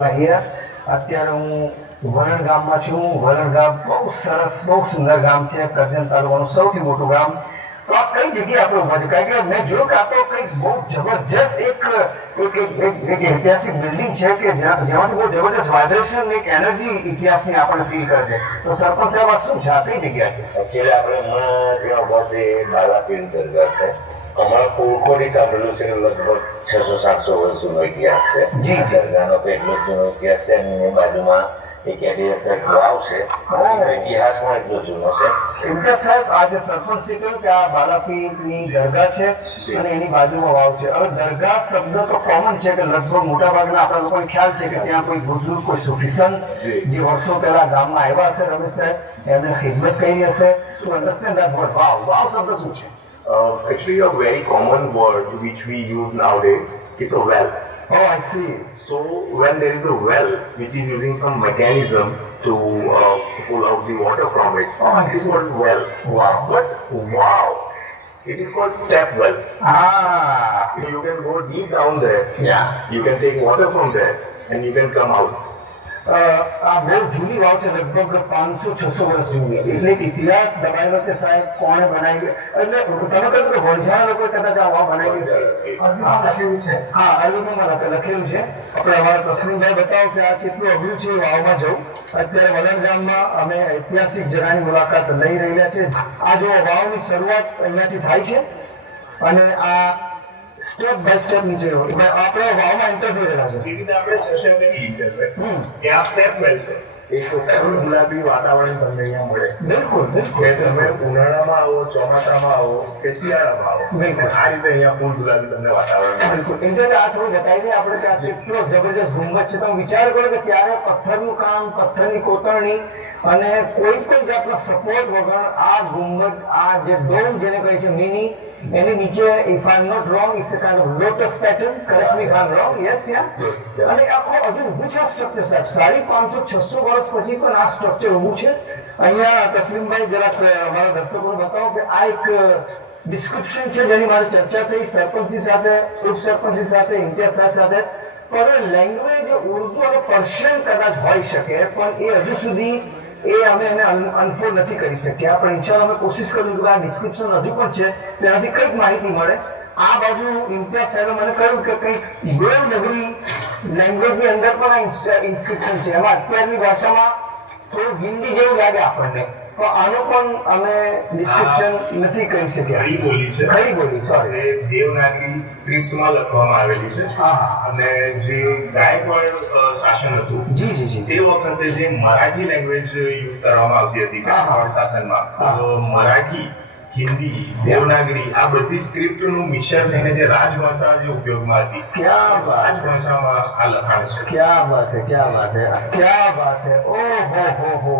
અહીંયા અત્યારે હું વરણ ગામમાં છું. વરણ ગામ બહુ સરસ, બહુ સુંદર ગામ છે. કરજણ તાલુકાનું સૌથી મોટું ગામ. તો આ કઈ જગ્યાએ આપણે ઉભા છે? કારણ કે મેં જોયું કે આ તો કંઈક બહુ જબરજસ્ત એક ઐતિહાસિક બિલ્ડિંગ છે કે જેમાંથી બહુ જબરજસ્ત વાઇબ્રેશન, એક એનર્જી ઇતિહાસની આપણને ફીલ કરે છે. તો સરપંચ સાહેબ, આ શું છે? આ કઈ જગ્યા છે? એકચ્યુઅલી આપણે હમણાં જ્યાં ઉભા છે એ બાલાપીર દરગાહ છે. અમારા કોરખોડી સાંભળેલું છે કે લગભગ 600-700 વર્ષ જૂનો ઇતિહાસ છે. જી. દરગાહનો તો એટલો જ જૂનો ઇતિહાસ છે અને એની બાજુમાં એક ઐતિહાસિક વાવ છે. એનો ઇતિહાસ પણ એટલો જૂનો છે. ઇમ્તિયાઝ સાહેબ, આજે સરપંચ શ્રી કહ્યું કે આ બાલાપીરની દરગાહ છે અને એની બાજુમાં વાવ છે. હવે દરગાહ શબ્દ તો કોમન છે કે લગભગ મોટા ભાગના આપણા લોકોને ખ્યાલ છે કે ત્યાં કોઈ બુઝુર્ગ, કોઈ સૂફી સંત જે વર્ષો પહેલા ગામમાં આવ્યા હશે, રમેશ સાહેબ, એમને ખિદમત કરી હશે. To understand that word, વાવ, વાવ શબ્દ શું છે? Actually, a very common word which we use nowadays is a well. Oh, I see. So, when there is a well which is using some mechanism to pull out the water from it, it is called well. Wow. But wow, it is called step well. Ah, You can go deep down there. yeah. You can take water from there, and you can come out. આ બહુ જૂની વાવ છે, લગભગ 500-600 વર્ષ જૂની. એટલે એક ઇતિહાસ દબાયેલો છે સાહેબ, કોણે બનાવી? એટલે તમે કહ્યું કે વણઝારા લોકો કદાચ આ વાવ બનાવી છે. લખેલું છે. હા, અરબીમાં લખેલું છે. આપણે અમારા તસ્લીમભાઈ બતાવો કે આ કેટલું અઘરું છે વાવમાં જવું. અત્યારે વલણ ગામમાં અમે ઐતિહાસિક જગાની મુલાકાત લઈ રહ્યા છે. આ જો વાવની શરૂઆત અહીંયાથી થાય છે અને આ સ્ટેપ બાય સ્ટેપ નીચે આપણે વાવમાં એન્ટર થઈ રહ્યા છે. જે રીતે આપણે ચર્ચા કરી કે આ step well છે. એક ગુલાબી વાતાવરણ તમને અહીંયા મળે. બિલકુલ, બિલકુલ. કે તમે ઉનાળામાં આવો, ચોમાસામાં આવો કે શિયાળામાં આવો, બિલકુલ. આ રીતે અહીંયા ફૂલ ગુલાબી તમને વાતાવરણ મળે. બિલકુલ. એટલે આ થોડું બતાવી દઈએ આપણે કે આ કેટલો જબરજસ્ત ગુંબજ છે. તમે વિચાર કરો કે ત્યારે પથ્થરનું કામ, પથ્થરની કોતરણી અને કોઈ પણ જાતના સપોર્ટ વગર આ ગુંબજ, આ જે ડોમ જેને કહે છે મિની, એની નીચે, if I am not wrong, it's a kind of lotus pattern. Correct me if I am wrong. Yes, yeah. અને આખો હજુ ઊભું છે આ સ્ટ્રક્ચર સાહેબ. 550-600 વર્ષ પછી પણ આ સ્ટ્રક્ચર ઊભું છે. અહીંયા તસ્લીમભાઈ જરાક અમારા દર્શકોને બતાવો કે આ એક ડિસ્ક્રિપ્શન છે જેની મારી ચર્ચા થઈ સરપંચી સાથે, ઉપસરપંચી સાથે, ઇમ્તિયાઝ સાહેબ સાથે. પણ લેંગ્વેજ ઉર્દુ અને પર્શિયન કદાચ હોઈ શકે, પણ એ હજુ સુધી અમે એને અનફોલ્ડ નથી કરી શક્યા. પણ ઇન્શાલ્લાહ અમે કોશિશ કરીશું કે આ ડિસ્ક્રિપ્શન હજુ પણ છે, તેનાથી કંઈક માહિતી મળે. આ બાજુ ઇમ્તિયાઝ સાહેબે મને કહ્યું કે કંઈક દેવનગરી લેંગ્વેજની અંદર પણ આ ઇન્સ્ક્રિપ્શન છે. એમાં અત્યારની ભાષામાં થોડું હિન્દી જેવું લાગે આપણને, તો આનો પણ અમે ડિસ્ક્રિપ્શન નથી કરી શક્યા. ખરી બોલી છે. ખરી બોલી, સોરી. એ દેવનાગરી સ્ક્રિપ્ટમાં લખવામાં આવેલી છે. હા. અને જે ગાયકવાડ શાસન હતું, જી જી જી. તે વખતે જે મરાઠી લેંગ્વેજ યુઝ કરવામાં આવતી હતી ગાયકવાડ શાસનમાં, તો મરાઠી, હિન્દી, દેવનાગરી આ બધી સ્ક્રિપ્ટનું મિશ્રણ થઈને જે રાજભાષા જે ઉપયોગમાં હતી, ક્યાં વાત, રાજભાષામાં આ લખાણ છે. ક્યાં વાત છે, ક્યાં વાત છે, ક્યાં વાત છે. ઓહો હો.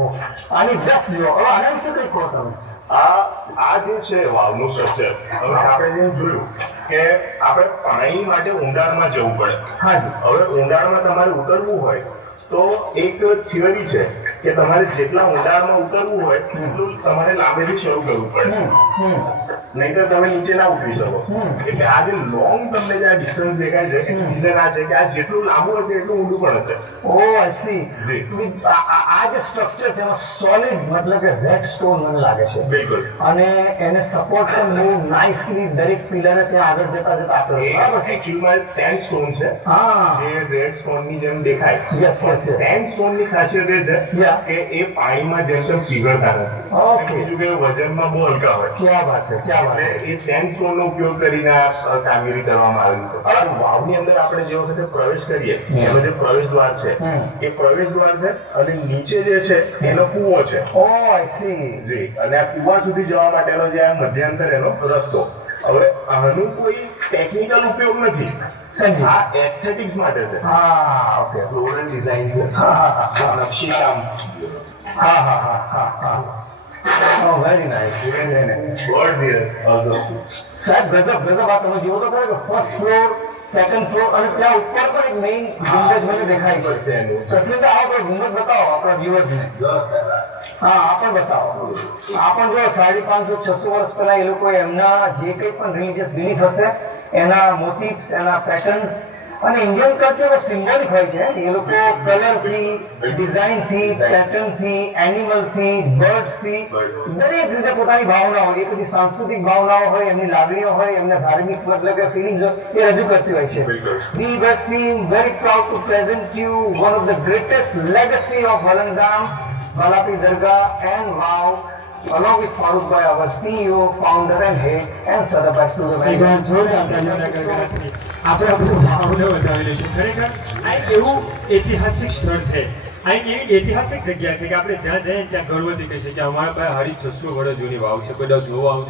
આની ડેપ્થ જો. હવે આના વિશે કંઈ કહો તમે. આ જે છે વાવનું સ્ટ્રક્ચર, હવે આપણે જેમ જોયું કે આપણે પાણી માટે ઊંડાણમાં જવું પડે. હાજી. હવે ઊંડાણમાં તમારે ઉતરવું હોય તો એક થિયરી છે કે તમારે જેટલા ઊંડાણમાં ઉતરવું હોય એટલું તમારે લાંબેથી શરૂ કરવું પડે, નહીંતર તમે નીચે ના ઉતરી શકો. એટલે આ જે લોંગ તમને જે આ ડિસ્ટન્સ દેખાય છે એનું રીઝન આ છે કે આ જેટલું લાંબુ હશે એટલું ઊંડું પણ હશે. ઓહ, આઈ સી. આ જે સ્ટ્રક્ચર છે એમાં સોલિડ, મતલબ કે રેડ સ્ટોન મને લાગે છે. બિલકુલ. અને એને સપોર્ટ પણ બહુ નાઇસલી દરેક પિલરે ત્યાં આગળ જતા જતા આપેલો. બરાબર છે. એકચ્યુઅલમાં સેન્ડસ્ટોન છે. હા. જે રેડ સ્ટોનની જેમ દેખાય. Yes yes yes. સેન્ડસ્ટોનની ખાસિયત એ છે કે એ પાણીમાં જેમ તેમ પીગળતા નથી. ઓકે. બીજું કે વજનમાં બહુ હલકા હોય. ક્યાં વાત છે, ક્યાં વાત છે. એટલે એ સેન્ડસ્ટોન નો ઉપયોગ કરીને આ કામગીરી કરવામાં આવી છે. હવે વાવની અંદર આપણે જે વખતે પ્રવેશ કરીએ એનો જે પ્રવેશ દ્વાર છે એ પ્રવેશ દ્વાર છે અને નીચે જે છે એનો કૂવો છે. ઓહ, આઈ સી. જી. અને આ કૂવા સુધી જવા માટેનો જે આ મધ્યાંતર એનો રસ્તો. હવે આનું કોઈ ટેકનિકલ ઉપયોગ નથી. સમજી. આ એસ્થેટિક્સ માટે છે. હા, ઓકે. ફ્લોરલ ડિઝાઇન છે. હા. નકશીકામ. હા. Oh, very nice. Bird here also. સાહેબ, ગજબ. આ તમે જુઓ તો ખરા કે ફર્સ્ટ ફ્લોર, સેકન્ડ ફ્લોર અને ત્યાં ઉપર પણ એક મેઇન ગુંબજ મને દેખાય છે. તસલીમ, આવો કોઈ ગુંબજ બતાવો આપણા વ્યુઅર્સને. હા, આ પણ બતાવો. આ પણ જો 550-600 વર્ષ પહેલા એ લોકો એમના જે કંઈ પણ રિલિજિયસ બિલીફ હશે એના મોટિવ્સ, એના પેટર્ન્સ અને ઇન્ડિયન કલ્ચર સિમ્બોલિક હોય છે. એ લોકો કલરથી, ડિઝાઇનથી, પેટર્નથી, એનિમલથી, બર્ડ્સથી દરેક રીતે પોતાની ભાવના હોય, એ પછી સાંસ્કૃતિક ભાવનાઓ હોય, એમની લાગણીઓ હોય, એમના ધાર્મિક મતલબ કે ફિલિંગ્સ હોય, એ રજૂ કરતી હોય છે. The West team very proud to present you one of the greatest legacy of Valangam, Balapir Dargah and Wow, along with Farooqbhai, our CEO, founder and head, and Sadabai studio એકવાર manager. જોરદાર તાળીઓ ગણગણાટથી આપણે આપણું ભાવને વધાવી લઈશું. ખરેખર આ એક એવું ઐતિહાસિક સ્થળ છે, આ એક એવી ઐતિહાસિક જગ્યા છે કે આપણે જ્યાં જઈએ ત્યાં ગર્વથી કહી શકીએ કે અમારા પાસે 650 વર્ષ જૂની વાવ છે. કોઈ દિવસ જોવા આવજો.